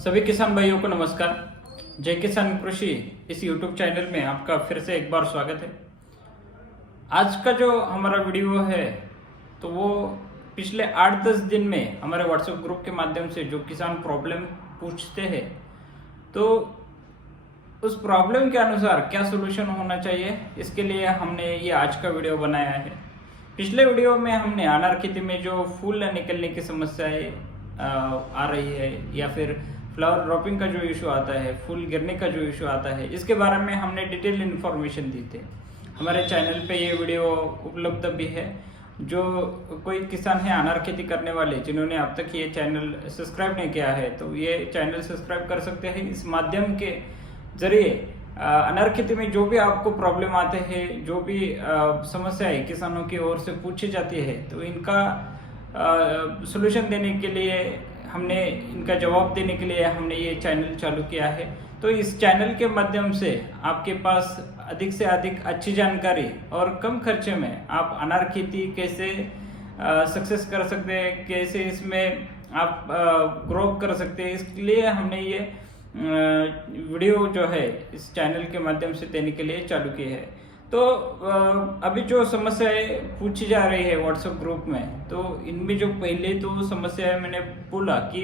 सभी किसान भाइयों को नमस्कार। जय किसान कृषि इस YouTube चैनल में आपका फिर से एक बार स्वागत है। आज का जो हमारा वीडियो है तो वो पिछले 8-10 दिन में हमारे व्हाट्सएप ग्रुप के माध्यम से जो किसान प्रॉब्लम पूछते हैं तो उस प्रॉब्लम के अनुसार क्या सोल्यूशन होना चाहिए, इसके लिए हमने ये आज का वीडियो बनाया है। पिछले वीडियो में हमने अनार खेती में जो फूल निकलने की समस्याएं आ रही है या फिर फ्लावर ड्रॉपिंग का जो इशू आता है, फूल गिरने का जो इशू आता है, इसके बारे में हमने डिटेल इन्फॉर्मेशन दी थी। हमारे चैनल पे ये वीडियो उपलब्ध भी है। जो कोई किसान है अनार खेती करने वाले जिन्होंने अब तक ये चैनल सब्सक्राइब नहीं किया है तो ये चैनल सब्सक्राइब कर सकते हैं। इस माध्यम के जरिए अनार खेती में जो भी आपको प्रॉब्लम आते हैं, जो भी समस्याएं किसानों की ओर से पूछी जाती है, तो इनका सॉल्यूशन देने के लिए हमने इनका जवाब देने के लिए हमने ये चैनल चालू किया है। तो इस चैनल के माध्यम से आपके पास अधिक से अधिक अच्छी जानकारी और कम खर्चे में आप अनार खेती कैसे सक्सेस कर सकते हैं, कैसे इसमें आप ग्रो कर सकते हैं, इसके लिए हमने ये वीडियो जो है इस चैनल के माध्यम से देने के लिए चालू की है। तो अभी जो समस्याएं पूछी जा रही है व्हाट्सएप ग्रुप में, तो इनमें जो पहले तो समस्या है मैंने बोला कि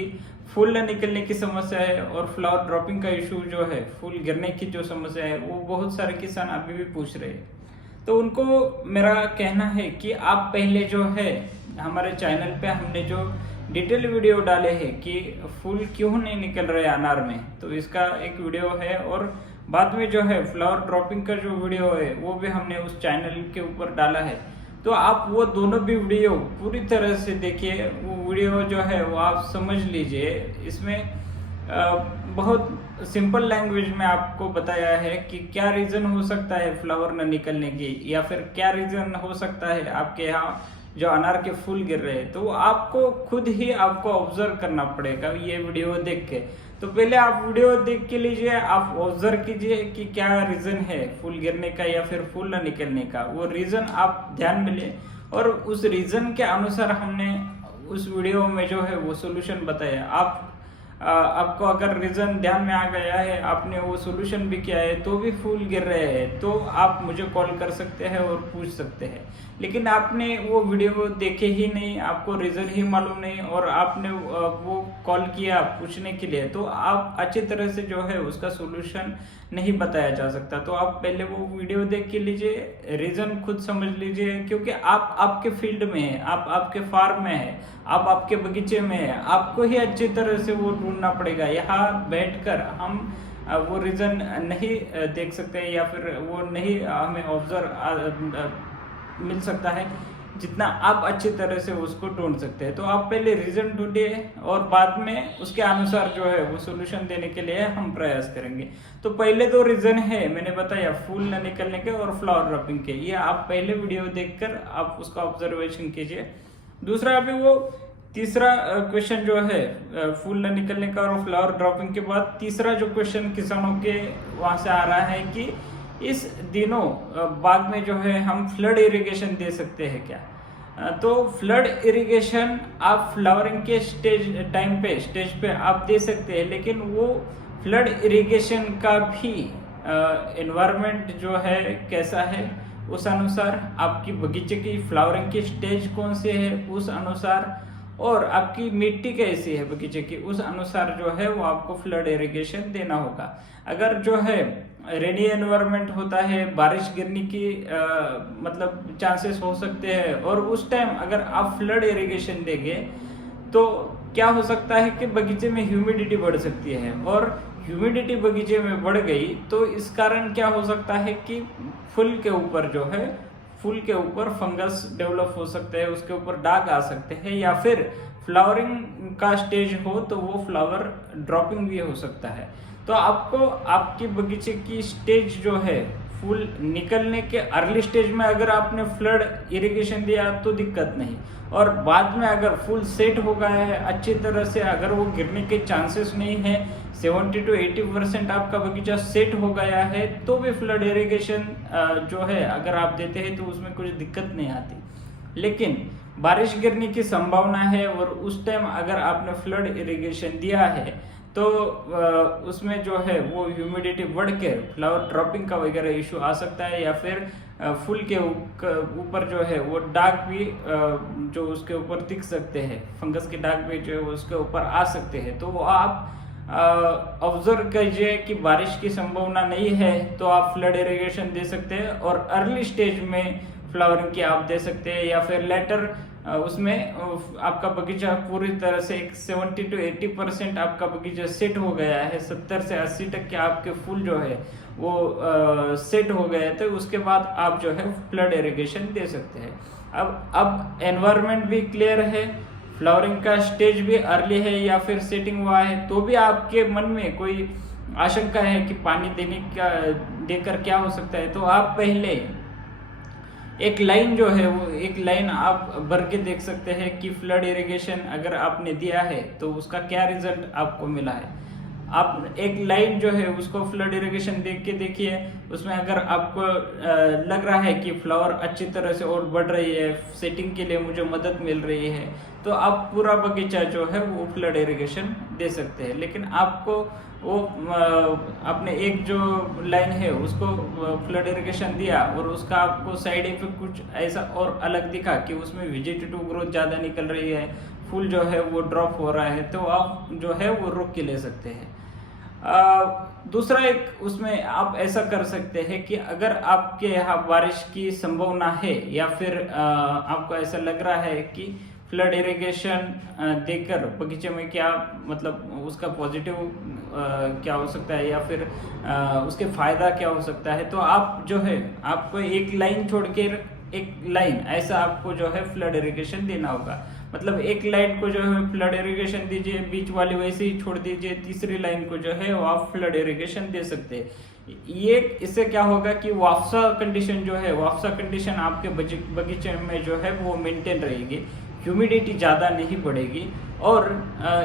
फूल न निकलने की समस्या है और फ्लावर ड्रॉपिंग का इशू जो है, फूल गिरने की जो समस्या है, वो बहुत सारे किसान अभी भी पूछ रहे हैं। तो उनको मेरा कहना है कि आप पहले जो है हमारे चैनल पे हमने जो डिटेल वीडियो डाले हैं कि फूल क्यों नहीं निकल रहे अनार में, तो इसका एक वीडियो है। और बाद में जो है फ्लावर ड्रॉपिंग का जो वीडियो है वो भी हमने उस चैनल के ऊपर डाला है। तो आप वो दोनों भी वीडियो पूरी तरह से देखिए। वो वीडियो जो है वो आप समझ लीजिए। इसमें बहुत सिंपल लैंग्वेज में आपको बताया है कि क्या रीजन हो सकता है फ्लावर न निकलने की, या फिर क्या रीजन हो सकता है आपके यहाँ जो अनार के फूल गिर रहे हैं। तो आपको खुद ही आपको ऑब्जर्व करना पड़ेगा ये वीडियो देख के। तो पहले आप वीडियो देख के लीजिए, आप ऑब्जर्व कीजिए कि क्या रीजन है फूल गिरने का या फिर फूल न निकलने का। वो रीजन आप ध्यान में लें और उस रीजन के अनुसार हमने उस वीडियो में जो है वो सोल्यूशन बताया। आपको अगर रीजन ध्यान में आ गया है, आपने वो सोल्यूशन भी किया है, तो भी फूल गिर रहे हैं, तो आप मुझे कॉल कर सकते हैं और पूछ सकते हैं। लेकिन आपने वो वीडियो देखे ही नहीं, आपको रीजन ही मालूम नहीं और आपने वो कॉल किया पूछने के लिए, तो आप अच्छी तरह से जो है उसका सोल्यूशन नहीं बताया जा सकता। तो आप पहले वो वीडियो देख के लीजिए, रीजन खुद समझ लीजिए, क्योंकि आप आपके फील्ड में है, आप आपके फार्म में है, आप आपके बगीचे में है, आपको ही अच्छी तरह से वो ढूंढना पड़ेगा। यहाँ बैठकर हम वो रीजन नहीं देख सकते या फिर वो नहीं हमें ऑब्जर्व मिल सकता है जितना आप अच्छी तरह से उसको ढूंढ सकते हैं। तो आप पहले रीजन ढूंढिए और बाद में उसके अनुसार जो है वो सोल्यूशन देने के लिए हम प्रयास करेंगे। तो पहले दो रीजन है मैंने बताया, फूल न निकलने के और फ्लावर ड्रॉपिंग के। ये आप पहले वीडियो देखकर आप उसका ऑब्जर्वेशन कीजिए। दूसरा अभी वो तीसरा क्वेश्चन जो है फूल न निकलने का और फ्लावर ड्रॉपिंग के बाद तीसरा जो क्वेश्चन किसानों के वहां से आ रहा है कि इस दिनों बाग में जो है हम फ्लड इरिगेशन दे सकते हैं क्या। तो फ्लड इरिगेशन आप फ्लावरिंग के स्टेज पे आप दे सकते हैं, लेकिन वो फ्लड इरिगेशन का भी एनवायरनमेंट जो है कैसा है, उस अनुसार आपकी बगीचे की फ्लावरिंग की स्टेज कौन से है उस अनुसार, और आपकी मिट्टी कैसी है बगीचे की उस अनुसार जो है वो आपको फ्लड इरिगेशन देना होगा। अगर जो है रेनी एनवायरनमेंट होता है, बारिश गिरने की मतलब चांसेस हो सकते हैं, और उस टाइम अगर आप फ्लड इरिगेशन देंगे तो क्या हो सकता है कि बगीचे में ह्यूमिडिटी बढ़ सकती है, और ह्यूमिडिटी बगीचे में बढ़ गई तो इस कारण क्या हो सकता है कि फूल के ऊपर जो है फूल के ऊपर फंगस डेवलप हो सकते हैं, उसके ऊपर दाग आ सकते हैं, या फिर फ्लावरिंग का स्टेज हो तो वो फ्लावर ड्रॉपिंग भी हो सकता है। तो आपको आपकी बगीचे की स्टेज जो है फूल निकलने के अर्ली स्टेज में अगर आपने फ्लड इरिगेशन दिया तो दिक्कत नहीं, और बाद में अगर फूल सेट हो गया है अच्छी तरह से, अगर वो गिरने के चांसेस नहीं है, 70 to 80% आपका बगीचा सेट हो गया है, तो भी फ्लड इरिगेशन जो है अगर आप देते हैं तो उसमें कुछ दिक्कत नहीं आती। लेकिन बारिश गिरने की संभावना है और उस टाइम अगर आपने फ्लड इरिगेशन दिया है तो उसमें जो है वो ह्यूमिडिटी बढ़ के फ्लावर ड्रॉपिंग का वगैरह इशू आ सकता है, या फिर फूल के ऊपर जो है वो दाग भी जो उसके ऊपर दिख सकते हैं, फंगस के दाग भी जो है उसके ऊपर आ सकते हैं। तो वो आप ऑब्जर्व कीजिए कि बारिश की संभावना नहीं है तो आप फ्लड इरिगेशन दे सकते हैं, और अर्ली स्टेज में फ्लावरिंग की आप दे सकते हैं, या फिर लेटर उसमें आपका बगीचा पूरी तरह से एक 70 to 80% आपका बगीचा सेट हो गया है, 70 से 80 तक के आपके फूल जो है वो सेट हो गए, तो उसके बाद आप जो है फ्लड इरिगेशन दे सकते हैं। अब एनवायरनमेंट भी क्लियर है, फ्लावरिंग का स्टेज भी अर्ली है या फिर सेटिंग हुआ है, तो भी आपके मन में कोई आशंका है कि पानी देकर क्या हो सकता है, तो आप पहले एक लाइन जो है वो एक लाइन आप भर के देख सकते हैं कि फ्लड इरिगेशन अगर आपने दिया है तो उसका क्या रिजल्ट आपको मिला है। आप एक लाइन जो है उसको फ्लड इरिगेशन देख के देखिए, उसमें अगर आपको लग रहा है कि फ्लावर अच्छी तरह से और बढ़ रही है, सेटिंग के लिए मुझे मदद मिल रही है, तो आप पूरा बगीचा जो है वो फ्लड इरिगेशन दे सकते हैं। लेकिन आपको वो आपने एक जो लाइन है उसको फ्लड इरिगेशन दिया और उसका आपको साइड इफेक्ट कुछ ऐसा और अलग दिखा कि उसमें वेजिटेटिव ग्रोथ ज़्यादा निकल रही है, फूल जो है वो ड्रॉप हो रहा है, तो आप जो है वो रोक के ले सकते हैं। दूसरा एक उसमें आप ऐसा कर सकते हैं कि अगर आपके यहाँ बारिश की संभावना है या फिर आपको ऐसा लग रहा है कि फ्लड इरिगेशन देकर बगीचे में क्या मतलब उसका पॉजिटिव क्या हो सकता है या फिर उसके फायदा क्या हो सकता है, तो आप जो है आपको एक लाइन छोड़ के एक लाइन ऐसा आपको जो है फ्लड इरिगेशन देना होगा। मतलब एक लाइन को जो है फ्लड इरिगेशन दीजिए, बीच वाली वैसे ही छोड़ दीजिए, तीसरी लाइन को जो है वो आप फ्लड इरिगेशन दे सकते हैं। ये इससे क्या होगा कि वाफ्सा कंडीशन जो है, वाफ्सा कंडीशन आपके बगीचे में जो है वो मेंटेन रहेगी, ह्यूमिडिटी ज़्यादा नहीं बढ़ेगी, और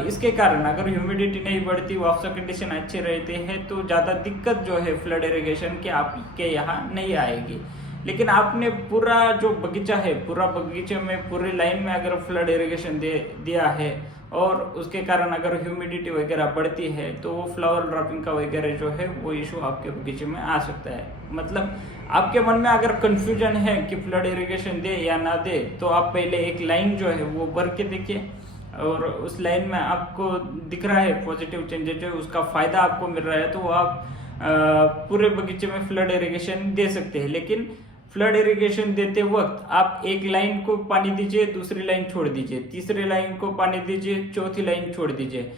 इसके कारण अगर ह्यूमिडिटी नहीं बढ़ती, वाफ्सा कंडीशन अच्छे रहते हैं, तो ज़्यादा दिक्कत जो है फ्लड इरिगेशन के आपके यहाँ नहीं आएगी। लेकिन आपने पूरा जो बगीचा है, पूरा बगीचे में पूरी लाइन में अगर फ्लड इरिगेशन दिया है और उसके कारण अगर ह्यूमिडिटी वगैरह बढ़ती है, तो वो फ्लावर ड्रॉपिंग का वगैरह जो है वो इशू आपके बगीचे में आ सकता है। मतलब आपके मन में अगर कंफ्यूजन है कि फ्लड इरिगेशन दे या ना दे, तो आप पहले एक लाइन जो है वो भर के देखिए, और उस लाइन में आपको दिख रहा है पॉजिटिव चेंजेस जो उसका फायदा आपको मिल रहा है, तो आप पूरे बगीचे में फ्लड इरिगेशन दे सकते हैं। लेकिन फ्लड इरिगेशन देते वक्त आप एक लाइन को पानी दीजिए, दूसरी लाइन छोड़ दीजिए, तीसरी लाइन को पानी दीजिए, चौथी लाइन छोड़ दीजिए,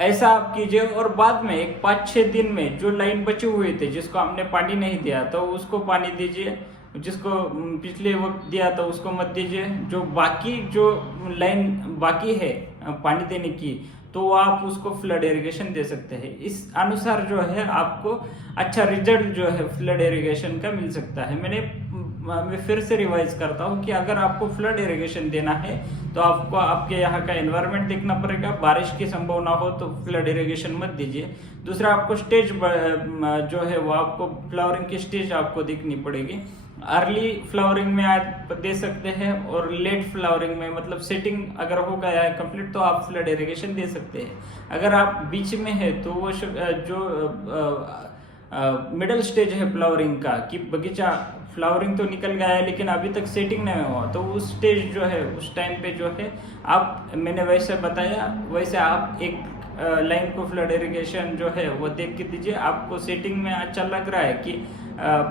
ऐसा आप कीजिए। और बाद में एक 5-6 दिन में जो लाइन बचे हुए थे जिसको आपने पानी नहीं दिया तो उसको पानी दीजिए, जिसको पिछले वक्त दिया था उसको मत दीजिए। जो बाकी जो लाइन बाकी है पानी देने की, तो आप उसको फ्लड इरिगेशन दे सकते हैं। इस अनुसार जो है आपको अच्छा रिजल्ट जो है फ्लड इरिगेशन का मिल सकता है। मैं फिर से रिवाइज करता हूँ कि अगर आपको फ्लड इरिगेशन देना है तो आपको आपके यहाँ का एनवायरनमेंट देखना पड़ेगा, बारिश की संभावना हो तो फ्लड इरिगेशन मत दीजिए। दूसरा, आपको स्टेज जो है वो आपको फ्लावरिंग की स्टेज आपको दिखनी पड़ेगी। अर्ली फ्लावरिंग में आप दे सकते हैं, और लेट फ्लावरिंग में मतलब सेटिंग अगर हो गया है कंप्लीट तो आप फ्लड इरिगेशन दे सकते हैं। अगर आप बीच में है तो वो जो मिडल स्टेज है फ्लावरिंग का, कि बगीचा फ्लावरिंग तो निकल गया है लेकिन अभी तक सेटिंग नहीं हुआ, तो उस स्टेज जो है उस टाइम पे जो है आप, मैंने वैसे बताया वैसे आप एक लाइन को फ्लड इरिगेशन जो है वो देख के दीजिए। आपको सेटिंग में अच्छा लग रहा है कि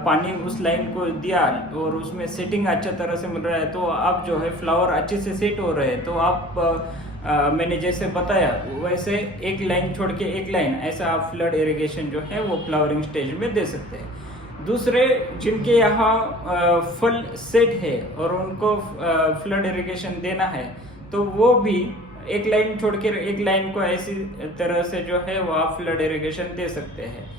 पानी उस लाइन को दिया और उसमें सेटिंग अच्छा तरह से मिल रहा है, तो आप जो है फ्लावर अच्छे से सेट हो रहे हैं, तो आप मैंने जैसे बताया वैसे एक लाइन छोड़ के एक लाइन ऐसा आप फ्लड इरिगेशन जो है वो फ्लावरिंग स्टेज में दे सकते हैं। दूसरे जिनके यहाँ फल सेट है और उनको फ्लड इरिगेशन देना है, तो वो भी एक लाइन छोड़ के एक लाइन को ऐसी तरह से जो है वो आप फ्लड इरिगेशन दे सकते हैं।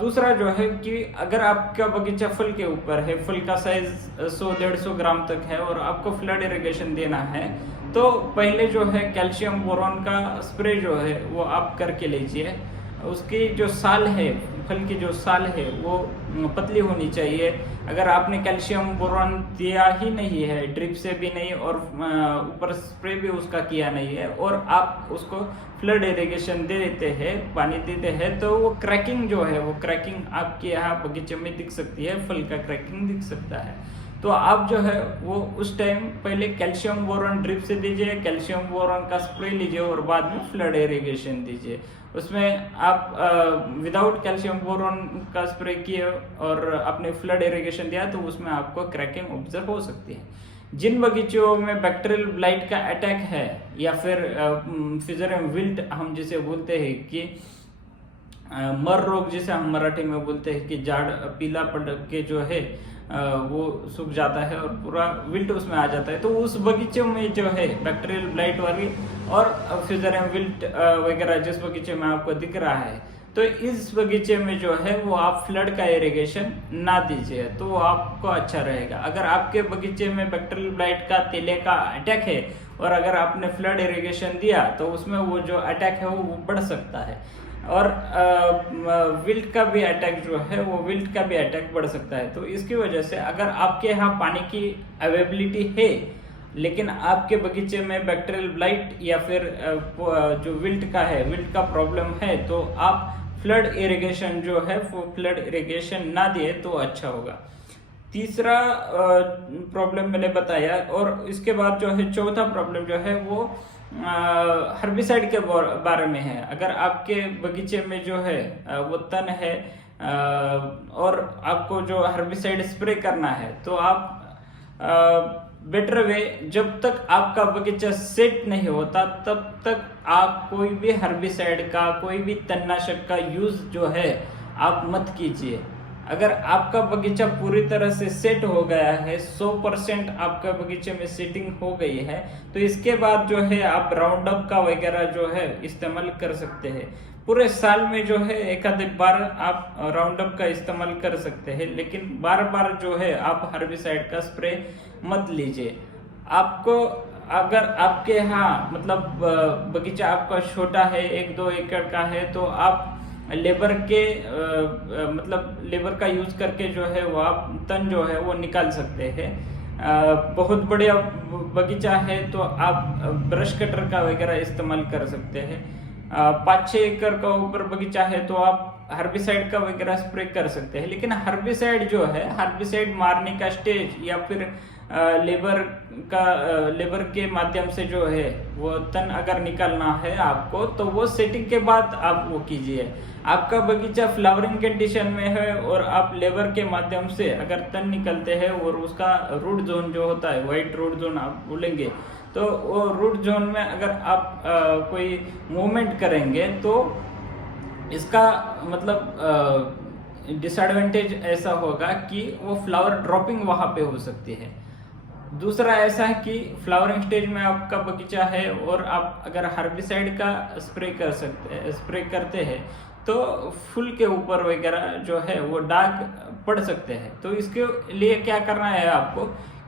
दूसरा जो है कि अगर आपका बगीचा फल के ऊपर है, फल का साइज 100-150 ग्राम तक है और आपको फ्लड इरिगेशन देना है, तो पहले जो है कैल्शियम बोरॉन का स्प्रे जो है वो आप करके लीजिए। उसकी जो साल है, फल की जो साल है वो पतली होनी चाहिए। अगर आपने कैल्शियम बोरॉन दिया ही नहीं है, ड्रिप से भी नहीं और ऊपर स्प्रे भी उसका किया नहीं है, और आप उसको फ्लड इरिगेशन दे देते हैं, पानी देते हैं, तो वो क्रैकिंग जो है, वो क्रैकिंग आपके यहाँ बगीचे में दिख सकती है, फल का क्रैकिंग दिख सकता है। तो आप जो है वो उस टाइम पहले कैल्शियम बोरॉन ड्रिप से दीजिए, कैल्शियम बोरॉन का स्प्रे लीजिए और बाद में फ्लड इरिगेशन दीजिए। उसमें आप विदाउट कैल्शियम बोरॉन का स्प्रे किए और आपने फ्लड इरिगेशन दिया तो उसमें आपको क्रैकिंग ऑब्जर्व हो सकती है। जिन बगीचों में बैक्टीरियल ब्लाइट का अटैक है या फिर फिजरियम विल्ट हम जिसे बोलते हैं कि मर रोग जिसे हम मराठी में बोलते हैं कि झाड़ पीला पड़ के जो है वो सूख जाता है और पूरा विल्ट उसमें आ जाता है, तो उस बगीचे में जो है बैक्टीरियल ब्लाइट वाली और फिजरियम विल्ट वगैरह जिस बगीचे में आपको दिख रहा है, तो इस बगीचे में जो है वो आप फ्लड का इरिगेशन ना दीजिए तो वो आपको अच्छा रहेगा। अगर आपके बगीचे में बैक्टीरियल ब्लाइट का तेले का अटैक है और अगर आपने फ्लड इरिगेशन दिया तो उसमें वो जो अटैक है वो बढ़ सकता है, और विल्ट का भी अटैक जो है वो विल्ट का भी अटैक बढ़ सकता है। तो इसकी वजह से अगर आपके यहाँ पानी की अवेलेबिलिटी है लेकिन आपके बगीचे में बैक्टीरियल ब्लाइट या फिर जो विल्ट का है, विल्ट का प्रॉब्लम है, तो आप फ्लड इरिगेशन जो है वो फ्लड इरिगेशन ना दिए तो अच्छा होगा। तीसरा प्रॉब्लम मैंने बताया, और इसके बाद जो है चौथा प्रॉब्लम जो है वो हर्बिसाइड के बारे में है। अगर आपके बगीचे में जो है वो तन है और आपको जो हर्बिसाइड स्प्रे करना है तो आप बेटर वे, जब तक आपका बगीचा सेट नहीं होता तब तक आप कोई भी हर्बिसाइड का, कोई भी तणनाशक का यूज जो है आप मत कीजिए। अगर आपका बगीचा पूरी तरह से सेट हो गया है, 100% आपका बगीचे में सेटिंग हो गई है, तो इसके बाद जो है आप राउंड अप का वगैरह जो है इस्तेमाल कर सकते हैं। पूरे साल में जो है एक आध बार आप राउंड अप का इस्तेमाल कर सकते हैं, लेकिन बार बार जो है आप हर्बिसाइड का स्प्रे मत लीजिए। आपको अगर आपके यहाँ मतलब बगीचा आपका छोटा है, 1-2 एकड़ का है, तो आप लेबर के मतलब लेबर का यूज करके जो है वो आप तन जो है वो निकाल सकते हैं। बहुत बढ़िया बगीचा है तो आप ब्रश कटर का वगैरह इस्तेमाल कर सकते हैं। 5-6 एकड़ का ऊपर बगीचा है तो आप हर्बिसाइड का वगैरह स्प्रे कर सकते हैं। लेकिन हर्बिसाइड जो है, हर्बिसाइड मारने का स्टेज या फिर लेबर के माध्यम से जो है वो तन अगर निकालना है आपको, तो वो सेटिंग के बाद आप वो कीजिए। आपका बगीचा फ्लावरिंग कंडीशन में है और आप लेबर के माध्यम से अगर तन निकलते हैं और उसका रूट जोन जो होता है, व्हाइट रूट जोन आप बोलेंगे, तो वो रूट जोन में अगर आप कोई मूवमेंट करेंगे तो इसका मतलब डिसएडवांटेज ऐसा होगा कि वो फ्लावर ड्रॉपिंग वहां पे हो सकती है। दूसरा ऐसा है कि फ्लावरिंग स्टेज में आपका बगीचा है और आप अगर हर्बिसाइड का स्प्रे करते हैं तो फूल के ऊपर वगैरह जो है वो दाग पड़ सकते हैं। तो इसके लिए क्या करना है आपको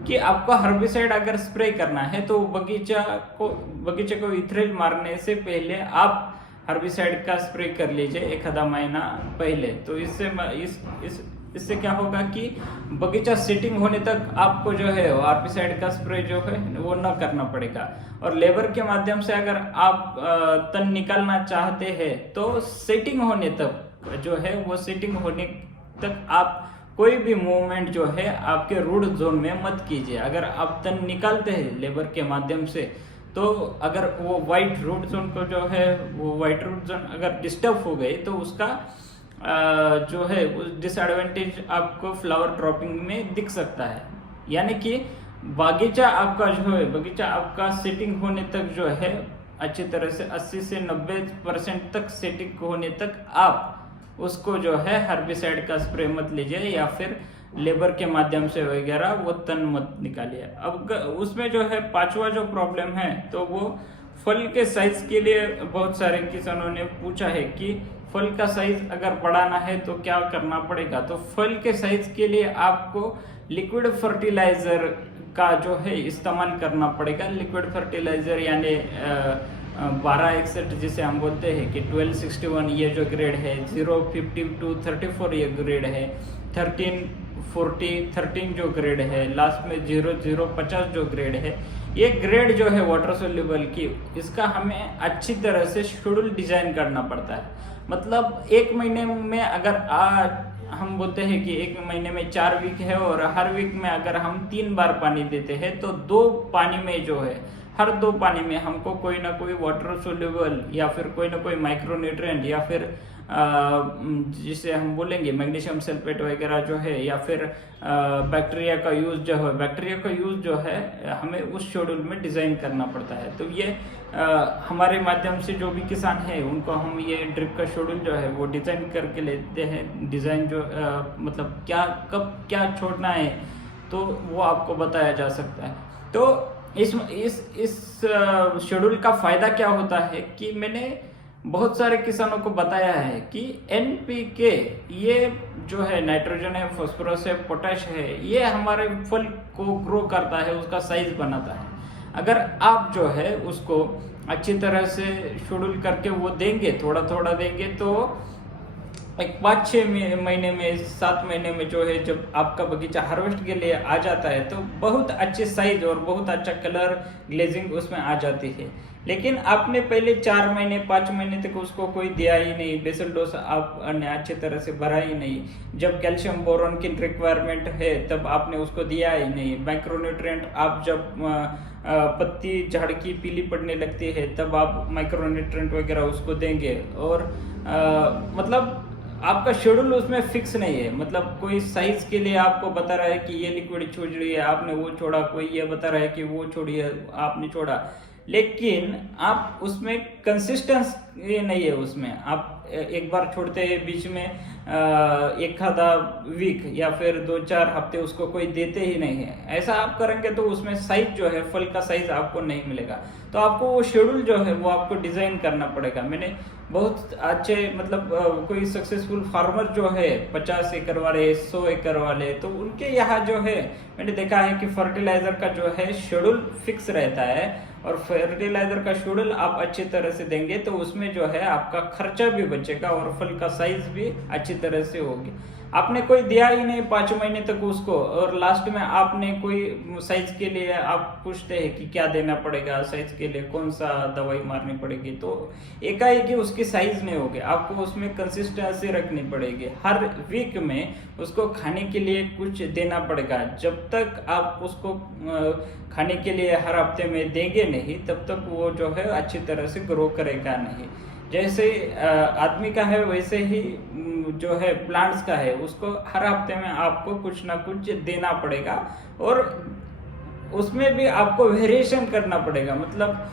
कि आपको हर्बिसाइड अगर स्प्रे करना है तो बगीचे को इथ्रेल मारने से पहले आप हर्बिसाइड का स्प्रे कर लीजिए 1 आधा महीना पहले। तो इससे क्या होगा कि बगीचा सेटिंग होने तक आपको जो है हर्बिसाइड का स्प्रे जो है वो न करना पड़ेगा। और लेबर के माध्यम से अगर आप तन निकालना चाहते हैं तो सेटिंग होने तक जो है वो सेटिंग होने तक आप कोई भी मूवमेंट जो है आपके रूट जोन में मत कीजिए। अगर आप तन निकालते हैं लेबर के माध्यम से तो अगर वो व्हाइट रूट जोन को जो है वो व्हाइट रूट जोन अगर डिस्टर्ब हो गई तो उसका जो है डिसएडवांटेज आपको फ्लावर ड्रॉपिंग में दिख सकता है। यानी कि बगीचा आपका सेटिंग होने तक जो है अच्छी तरह से 80 से 90% तक सेटिंग होने तक आप उसको जो है हर्बिसाइड का स्प्रे मत लीजिए या फिर लेबर के माध्यम से वगैरह वो तन मत निकालिए। अब उसमें जो है 5वां जो प्रॉब्लम है तो वो फल के साइज के लिए बहुत सारे किसानों ने पूछा है कि फल का साइज अगर बढ़ाना है तो क्या करना पड़ेगा। तो फल के साइज के लिए आपको लिक्विड फर्टिलाइजर का जो है इस्तेमाल करना पड़ेगा। लिक्विड फर्टिलाइजर यानी 1261 जिसे हम बोलते हैं कि 1261 ये जो ग्रेड है, 052 34 ये ग्रेड है, 1340 13 जो ग्रेड है, लास्ट में 0050 जो ग्रेड है, ये ग्रेड जो है वाटर सोल्यूबल की, इसका हमें अच्छी तरह से शेड्यूल डिजाइन करना पड़ता है। मतलब एक महीने में अगर हम बोलते हैं कि एक महीने में 4 वीक है और हर वीक में अगर हम 3 बार पानी देते हैं तो 2 पानी में जो है, हर 2 पानी में हमको कोई ना कोई वाटर सोल्यूबल या फिर कोई ना कोई माइक्रोन्यूट्रिएंट या फिर जिसे हम बोलेंगे मैग्नीशियम सल्फेट वगैरह जो है, या फिर बैक्टीरिया का यूज़ जो है, बैक्टीरिया का यूज़ जो है हमें उस शेड्यूल में डिज़ाइन करना पड़ता है। तो ये हमारे माध्यम से जो भी किसान है उनको हम ये ड्रिप का शेड्यूल जो है वो डिज़ाइन करके लेते हैं। डिज़ाइन जो मतलब क्या कब क्या छोड़ना है तो वो आपको बताया जा सकता है। तो इस शेड्यूल का फ़ायदा क्या होता है कि मैंने बहुत सारे किसानों को बताया है कि NPK ये जो है नाइट्रोजन है, फास्फोरस है, पोटैश है, ये हमारे फल को ग्रो करता है, उसका साइज बनाता है। अगर आप जो है उसको अच्छी तरह से शेड्यूल करके वो देंगे, थोड़ा थोड़ा देंगे, तो एक 5-6 महीने में 7 महीने में जो है जब आपका बगीचा हार्वेस्ट के लिए आ जाता है तो बहुत अच्छे साइज और बहुत अच्छा कलर ग्लेजिंग उसमें आ जाती है। लेकिन आपने पहले 4 महीने 5 महीने तक उसको कोई दिया ही नहीं, बेसल डोज आपने अच्छी तरह से भरा ही नहीं, जब कैल्शियम बोरॉन की रिक्वायरमेंट है तब आपने उसको दिया ही नहीं, माइक्रोन्यूट्रिएंट आप जब पत्ती झाड़ की पीली पड़ने लगती है तब आप माइक्रोन्यूट्रिएंट वगैरह उसको देंगे। और मतलब आपका शेड्यूल उसमें फिक्स नहीं है। मतलब कोई साइज के लिए आपको बता रहा है कि ये लिक्विड छोड़ रही है, आपने वो छोड़ा, कोई ये बता रहा है कि वो छोड़िए, आपने छोड़ा, लेकिन आप उसमें कंसिस्टेंसी नहीं है। उसमें आप एक बार छोड़ते हैं, बीच में एक आधा वीक या फिर 2-4 हफ्ते उसको कोई देते ही नहीं है। ऐसा आप करेंगे तो उसमें साइज जो है, फल का साइज आपको नहीं मिलेगा। तो आपको वो शेड्यूल जो है वो आपको डिजाइन करना पड़ेगा। मैंने बहुत अच्छे मतलब कोई सक्सेसफुल फार्मर जो है 50 एकड़ वाले, 100 एकड़ वाले, तो उनके यहाँ जो है मैंने देखा है कि फर्टिलाइजर का जो है शेड्यूल फिक्स रहता है। और फर्टिलाइजर का शेड्यूल आप अच्छी तरह से देंगे तो उसमें जो है आपका खर्चा भी बचेगा और फल का साइज भी अच्छी तरह से होगी। आपने कोई दिया ही नहीं 5 महीने तक उसको, और लास्ट में आपने कोई साइज के लिए आप पूछते हैं कि क्या देना पड़ेगा, साइज के लिए कौन सा दवाई मारनी पड़ेगी, तो एकाएक ही उसकी साइज नहीं होगी। आपको उसमें कंसिस्टेंसी रखनी पड़ेगी। हर वीक में उसको खाने के लिए कुछ देना पड़ेगा। जब तक आप उसको खाने के लिए हर हफ्ते में देंगे नहीं तब तक वो जो है अच्छी तरह से ग्रो करेगा नहीं। जैसे आदमी का है वैसे ही जो है प्लांट्स का है, उसको हर हफ्ते में आपको कुछ ना कुछ देना पड़ेगा और उसमें भी आपको वेरिएशन करना पड़ेगा। मतलब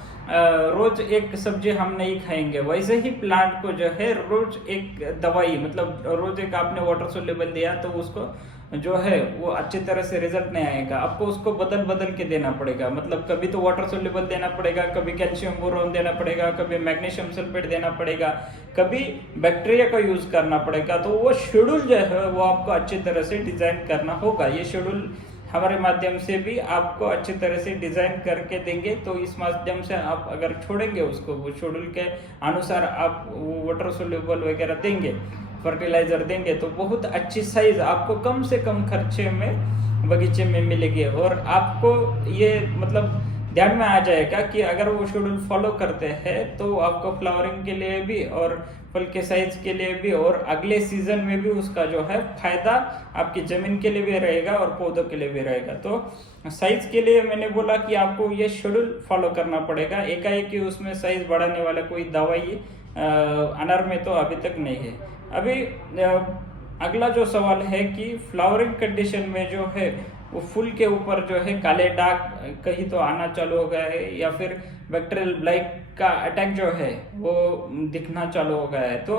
रोज एक सब्जी हम नहीं खाएंगे, वैसे ही प्लांट को जो है रोज एक दवाई, मतलब रोज एक आपने वाटर सोल्यूबल दिया तो उसको जो है वो अच्छी तरह से रिजल्ट नहीं आएगा। आपको उसको बदल बदल के देना पड़ेगा। मतलब कभी तो वाटर सोल्यूबल देना पड़ेगा, कभी कैल्शियम बोरोन देना पड़ेगा, कभी मैग्नीशियम सल्फेट देना पड़ेगा, कभी बैक्टीरिया का यूज करना पड़ेगा। तो वो शेड्यूल जो है वो आपको अच्छी तरह से डिजाइन करना होगा। ये शेड्यूल हमारे माध्यम से भी आपको अच्छी तरह से डिजाइन करके देंगे। तो इस माध्यम से आप अगर छोड़ेंगे उसको, वो शेड्यूल के अनुसार आप वो वाटर सोल्यूबल वगैरह देंगे, फर्टिलाइजर देंगे, तो बहुत अच्छी साइज आपको कम से कम खर्चे में बगीचे में मिलेगी। और आपको ये मतलब ध्यान में आ जाएगा कि अगर वो शेड्यूल फॉलो करते हैं तो आपको फ्लावरिंग के लिए भी और फल के साइज के लिए भी और अगले सीजन में भी उसका जो है फायदा आपकी जमीन के लिए भी रहेगा और पौधों के लिए भी रहेगा। तो साइज के लिए मैंने बोला कि आपको ये शेड्यूल फॉलो करना पड़ेगा। एकाएक ही उसमें साइज बढ़ाने वाला कोई दवाई अनार में तो अभी तक नहीं है। अभी अगला जो सवाल है कि फ्लावरिंग कंडीशन में जो है वो फूल के ऊपर जो है काले दाग कहीं तो आना चालू हो गया है या फिर बैक्टीरियल ब्लाइट का अटैक जो है वो दिखना चालू हो गया है। तो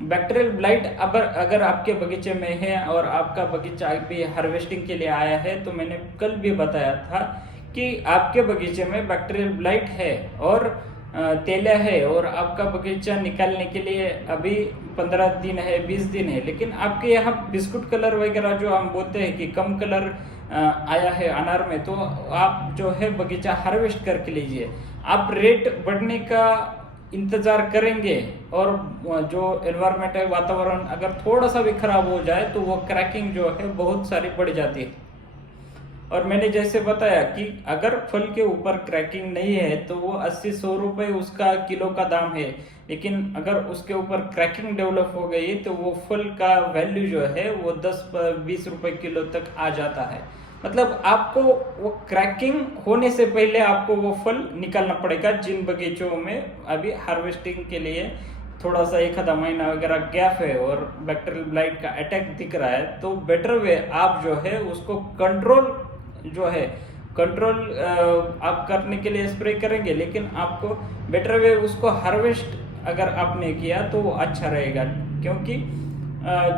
बैक्टीरियल ब्लाइट अगर आपके बगीचे में है और आपका बगीचा अभी हार्वेस्टिंग के लिए आया है, तो मैंने कल भी बताया था कि आपके बगीचे में बैक्टीरियल ब्लाइट है और तेलिया है और आपका बगीचा निकालने के लिए अभी 15 दिन है, 20 दिन है, लेकिन आपके यहाँ बिस्कुट कलर वगैरह जो हम बोलते हैं कि कम कलर आया है अनार में, तो आप जो है बगीचा हार्वेस्ट करके लीजिए। आप रेट बढ़ने का इंतजार करेंगे और जो एनवायरनमेंट है, वातावरण अगर थोड़ा सा भी खराब हो जाए तो वो क्रैकिंग जो है बहुत सारी बढ़ जाती है। और मैंने जैसे बताया कि अगर फल के ऊपर क्रैकिंग नहीं है तो वो 80-100 रुपए उसका किलो का दाम है, लेकिन अगर उसके ऊपर क्रैकिंग डेवलप हो गई तो वो फल का वैल्यू जो है वो 10-20 रुपए किलो तक आ जाता है। मतलब आपको वो क्रैकिंग होने से पहले आपको वो फल निकालना पड़ेगा। जिन बगीचों में अभी हार्वेस्टिंग के लिए थोड़ा सा 1 आधा महीना वगैरह गैप है और बैक्टीरियल ब्लाइट का अटैक दिख रहा है, तो बेटर वे आप जो है उसको कंट्रोल जो है कंट्रोल आप करने के लिए स्प्रे करेंगे, लेकिन आपको बेटर वे उसको हार्वेस्ट अगर आपने किया तो वो अच्छा रहेगा। क्योंकि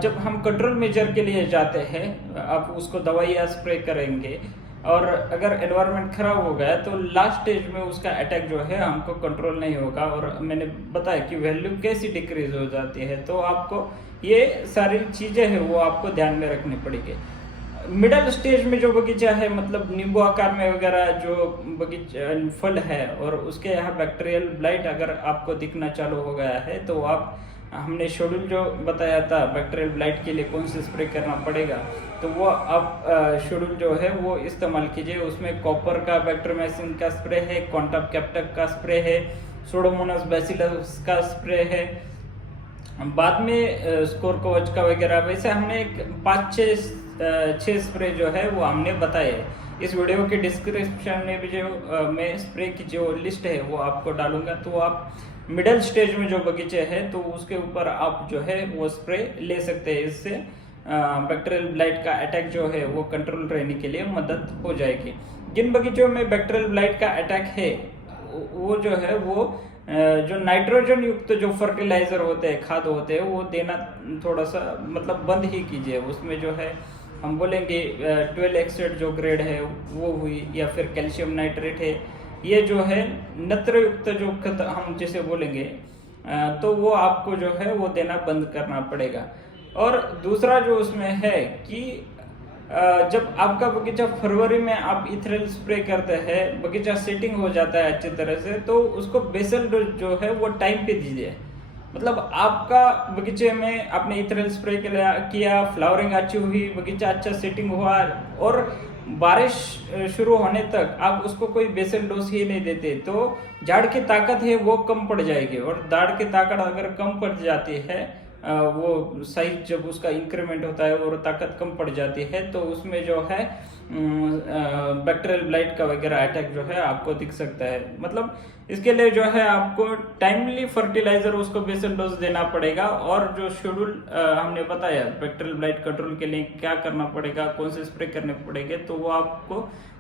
जब हम कंट्रोल मेजर के लिए जाते हैं, आप उसको दवाइयाँ स्प्रे करेंगे और अगर एनवायरनमेंट खराब हो गया तो लास्ट स्टेज में उसका अटैक जो है हमको कंट्रोल नहीं होगा। और मैंने बताया कि वैल्यू कैसी डिक्रीज हो जाती है, तो आपको ये सारी चीज़ें हैं वो आपको ध्यान में रखनी पड़ेगी। मिडल स्टेज में जो बगीचा है, मतलब नींबू आकार में वगैरह जो बगीचा फल है और उसके यहाँ बैक्टीरियल ब्लाइट अगर आपको दिखना चालू हो गया है तो आप हमने शेड्यूल जो बताया था बैक्टीरियल ब्लाइट के लिए कौन से स्प्रे करना पड़ेगा, तो वो आप शेड्यूल जो है वो इस्तेमाल कीजिए। उसमें कॉपर का बैक्टीरियोमाइसिन का स्प्रे है, क्वांटम कैप्टक का स्प्रे है, सुडोमोनास बैसिलस का स्प्रे है, बाद में स्कोर कवच का वगैरह। वैसे हमने 5-6 स्प्रे जो है वो हमने बताए। इस वीडियो के डिस्क्रिप्शन में भी जो मैं स्प्रे की जो लिस्ट है वो आपको डालूंगा, तो आप मिडल स्टेज में जो बगीचे है तो उसके ऊपर आप जो है वो स्प्रे ले सकते हैं। इससे बैक्टीरियल ब्लाइट का अटैक जो है वो कंट्रोल रहने के लिए मदद हो जाएगी। जिन बगीचों में बैक्टीरियल ब्लाइट का अटैक है वो जो है वो जो नाइट्रोजन युक्त जो फर्टिलाइजर होते हैं, खाद होते हैं, वो देना थोड़ा सा मतलब बंद ही कीजिए। उसमें जो है हम बोलेंगे 12 एक्सेट जो ग्रेड है वो हुई, या फिर कैल्शियम नाइट्रेट है, ये जो है नत्र युक्त जो खत हम जैसे बोलेंगे, तो वो आपको जो है वो देना बंद करना पड़ेगा। और दूसरा जो उसमें है कि जब आपका बगीचा फरवरी में आप इथेनॉल स्प्रे करते हैं, बगीचा सेटिंग हो जाता है अच्छी तरह से, तो उसको बेसल डोज जो है वो टाइम पे दीजिए। मतलब आपका बगीचे में आपने इथेनॉल स्प्रे किया, फ्लावरिंग अच्छी हुई, बगीचा अच्छा सेटिंग हुआ और बारिश शुरू होने तक आप उसको कोई बेसल डोज ही नहीं देते, तो झाड़ की ताकत है वो कम पड़ जाएगी। और झाड़ की ताकत अगर कम पड़ जाती है, वो साइज जब उसका इंक्रीमेंट होता है और ताकत कम पड़ जाती है, तो उसमें जो है बैक्टीरियल ब्लाइट का वगैरह अटैक जो है आपको दिख सकता है। मतलब इसके लिए जो है आपको टाइमली फर्टिलाइजर उसको बेसल डोज देना पड़ेगा। और जो शेड्यूल हमने बताया बैक्टीरियल ब्लाइट कंट्रोल के लिए क्या करना पड़ेगा, कौन से स्प्रे करने पड़ेंगे, तो वो आपको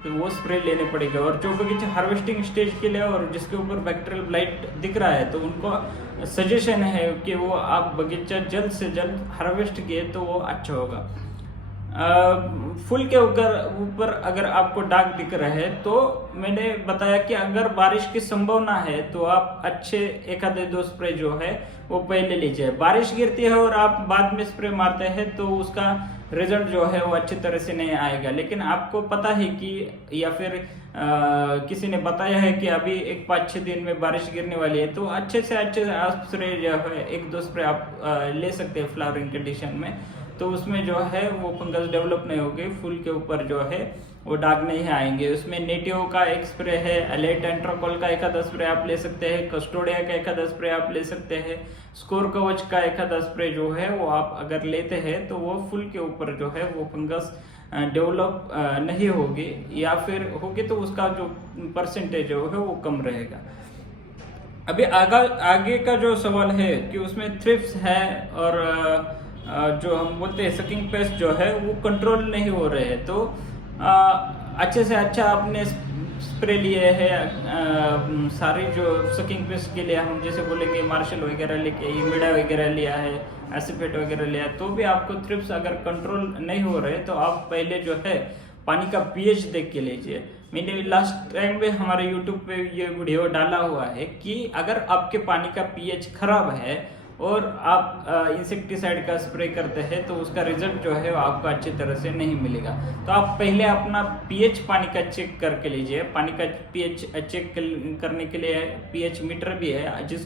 वो स्प्रे लेने पड़ेगा। और जो बगीचा हार्वेस्टिंग स्टेज के लिए और जिसके ऊपर बैक्टीरियल ब्लाइट दिख रहा है, तो उनको सजेशन है कि वो आप बगीचा जल्द से जल्द हार्वेस्ट किए तो वो अच्छा होगा। फूल के ऊपर अगर आपको दाग दिख रहे हैं, तो मैंने बताया कि अगर बारिश की संभावना है तो आप अच्छे 1-2 स्प्रे जो है वो पहले लीजिए। बारिश गिरती है और आप बाद में स्प्रे मारते हैं तो उसका रिजल्ट जो है वो अच्छी तरह से नहीं आएगा। लेकिन आपको पता है कि या फिर किसी ने बताया है कि अभी 5-6 दिन में बारिश गिरने वाली है, तो अच्छे से अच्छे स्प्रे जो है 1-2 स्प्रे आप ले सकते हैं फ्लावरिंग कंडीशन में, तो उसमें जो है वो फंगस डेवलप नहीं होगी, फूल के ऊपर जो है वो दाग नहीं आएंगे। उसमें नेटिव का एक स्प्रे है, एलाइट एंट्रोकॉल का 1-आधा स्प्रे आप ले सकते हैं, कस्टोडिया का 1-आधा स्प्रे आप ले सकते हैं, स्कोर कवच का 1-आधा स्प्रे जो है वो आप अगर लेते हैं तो वो फूल के ऊपर जो है वो फंगस डेवलप नहीं होगी, या फिर होगी तो उसका जो परसेंटेज है वो कम रहेगा। अभी आगे का जो सवाल है कि उसमें थ्रिप्स है और जो हम बोलते हैं सकिंग पेस्ट जो है वो कंट्रोल नहीं हो रहे हैं, तो अच्छे से अच्छा आपने स्प्रे लिए हैं सारी जो सकिंग पेस्ट के लिए हम जैसे बोलेंगे मार्शल वगैरह लेके इमिडा वगैरह लिया है, एसिपेट वगैरह लिया है, तो भी आपको थ्रिप्स अगर कंट्रोल नहीं हो रहे तो आप पहले जो है पानी का पीएच देख के लीजिए। मैंने लास्ट टाइम में हमारे यूट्यूब पे ये वीडियो डाला हुआ है कि अगर आपके पानी का पीएच खराब है और आप इंसेक्टिसाइड का स्प्रे करते हैं तो उसका रिजल्ट जो है वो आपको अच्छी तरह से नहीं मिलेगा। तो आप पहले अपना पीएच पानी का चेक करके लीजिए। पानी का पीएच चेक करने के लिए पीएच मीटर भी है, जिस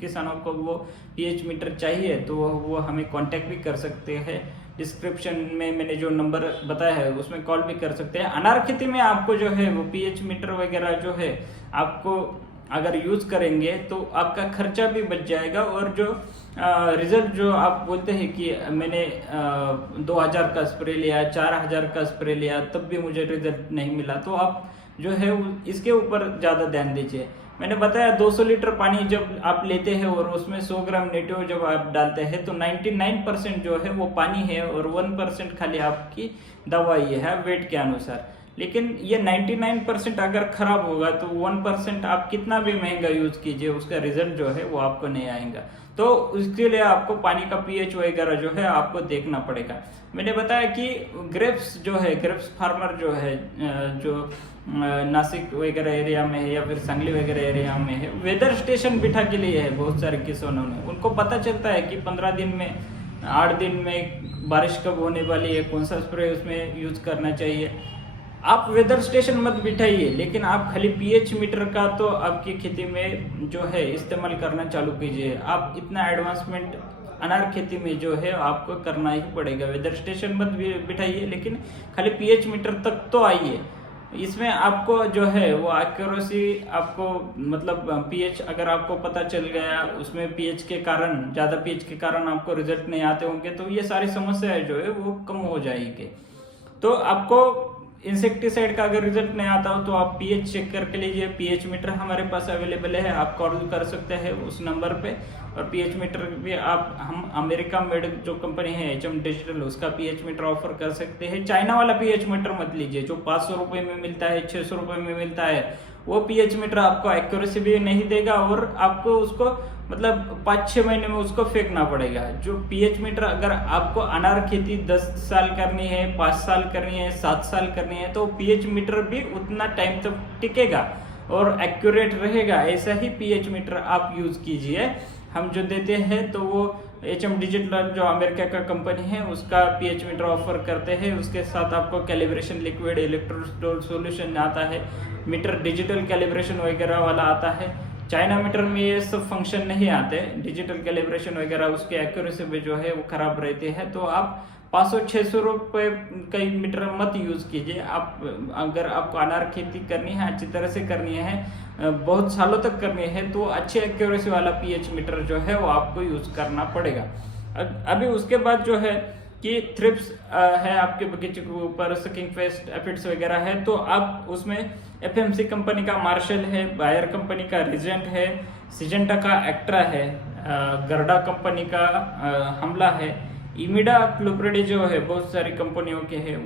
किसानों को वो पीएच मीटर चाहिए तो वो हमें कांटेक्ट भी कर सकते हैं। डिस्क्रिप्शन में मैंने जो नंबर बताया है उसमें कॉल भी कर सकते हैं। अनार खेती में आपको जो है वो पीएच मीटर वगैरह जो है आपको अगर यूज करेंगे तो आपका खर्चा भी बच जाएगा, और जो रिजल्ट जो आप बोलते हैं कि मैंने 2000 का स्प्रे लिया, 4000 का स्प्रे लिया, तब भी मुझे रिजल्ट नहीं मिला, तो आप जो है इसके ऊपर ज़्यादा ध्यान दीजिए। मैंने बताया 200 लीटर पानी जब आप लेते हैं और उसमें 100 ग्राम नेटिव जब आप डालते हैं तो 99% जो है वो पानी है और 1% खाली आपकी दवाई है वेट के अनुसार। लेकिन ये 99% अगर खराब होगा तो 1% आप कितना भी महंगा यूज कीजिए उसका रिजल्ट जो है वो आपको नहीं आएगा। तो उसके लिए आपको पानी का पीएच वगैरह जो है आपको देखना पड़ेगा। मैंने बताया कि ग्रेप्स जो है, ग्रेप्स फार्मर जो है जो नासिक वगैरह एरिया में है या फिर सांगली वगैरह एरिया में है, वेदर स्टेशन बिठा के लिए है बहुत सारे किसानों ने। उनको पता चलता है कि 15 दिन में 8 दिन में बारिश कब होने वाली है, कौन सा स्प्रे उसमें यूज करना चाहिए। आप वेदर स्टेशन मत बिठाइए, लेकिन आप खाली पीएच मीटर का तो आपकी खेती में जो है इस्तेमाल करना चालू कीजिए। आप इतना एडवांसमेंट अनार खेती में जो है आपको करना ही पड़ेगा। वेदर स्टेशन मत बिठाइए, लेकिन खाली पीएच मीटर तक तो आइए। इसमें आपको जो है वो एक्यूरेसी आपको मतलब पीएच अगर आपको पता चल गया, उसमें पीएच के कारण ज़्यादा पीएच के कारण आपको रिजल्ट नहीं आते होंगे, तो ये सारी समस्याएं जो है वो कम हो जाएगी। तो आपको इंसेक्टिसाइड का अगर रिजल्ट नहीं आता हो तो आप पीएच चेक करके लीजिए। पीएच मीटर हमारे पास अवेलेबल है, आप कॉल कर सकते हैं उस नंबर पे। और पीएच मीटर भी हम अमेरिका मेड जो कंपनी है HM डिजिटल, उसका पीएच मीटर ऑफर कर सकते हैं। चाइना वाला पीएच मीटर मत लीजिए जो 500 रुपये में मिलता है, 600 रुपये में मिलता है। वो पीएच मीटर आपको एक्यूरेसी भी नहीं देगा और आपको उसको मतलब 5-6 महीने में उसको फेंकना पड़ेगा। जो पीएच मीटर अगर आपको अनार खेती 10 साल करनी है, 5 साल करनी है, 7 साल करनी है, तो पीएच मीटर भी उतना टाइम तक टिकेगा और एक्यूरेट रहेगा। ऐसा ही पीएच मीटर आप यूज कीजिए। हम जो देते हैं तो वो HM डिजिटल जो अमेरिका का कंपनी है उसका पीएच मीटर ऑफर करते हैं। उसके साथ आपको कैलिब्रेशन लिक्विड इलेक्ट्रोस्टोर सॉल्यूशन आता है, मीटर डिजिटल कैलिब्रेशन वगैरह वाला आता है। चाइना मीटर में ये सब फंक्शन नहीं आते, डिजिटल कैलिब्रेशन वगैरह उसके एक्यूरेसी में जो है वो खराब रहती है। तो आप 500-600 रुपये का मीटर मत यूज कीजिए। आप अगर आपको अनार खेती करनी है, अच्छी तरह से करनी है, बहुत सालों तक करनी है, तो अच्छे एक्यूरेसी वाला पीएच मीटर जो है वो आपको यूज करना पड़ेगा। अभी उसके बाद जो है कि थ्रिप्स है आपके बगीचे के ऊपर, सकिंग पेस्ट एफिड्स वगैरह है, तो आप उसमें FMC कंपनी का मार्शल है, बायर कंपनी का रिजेंट है, सिजेंटा का एक्ट्रा है, गर्डा कंपनी का हमला है, इमिडा क्लोप्रिड जो है बहुत सारी कंपनियों के है।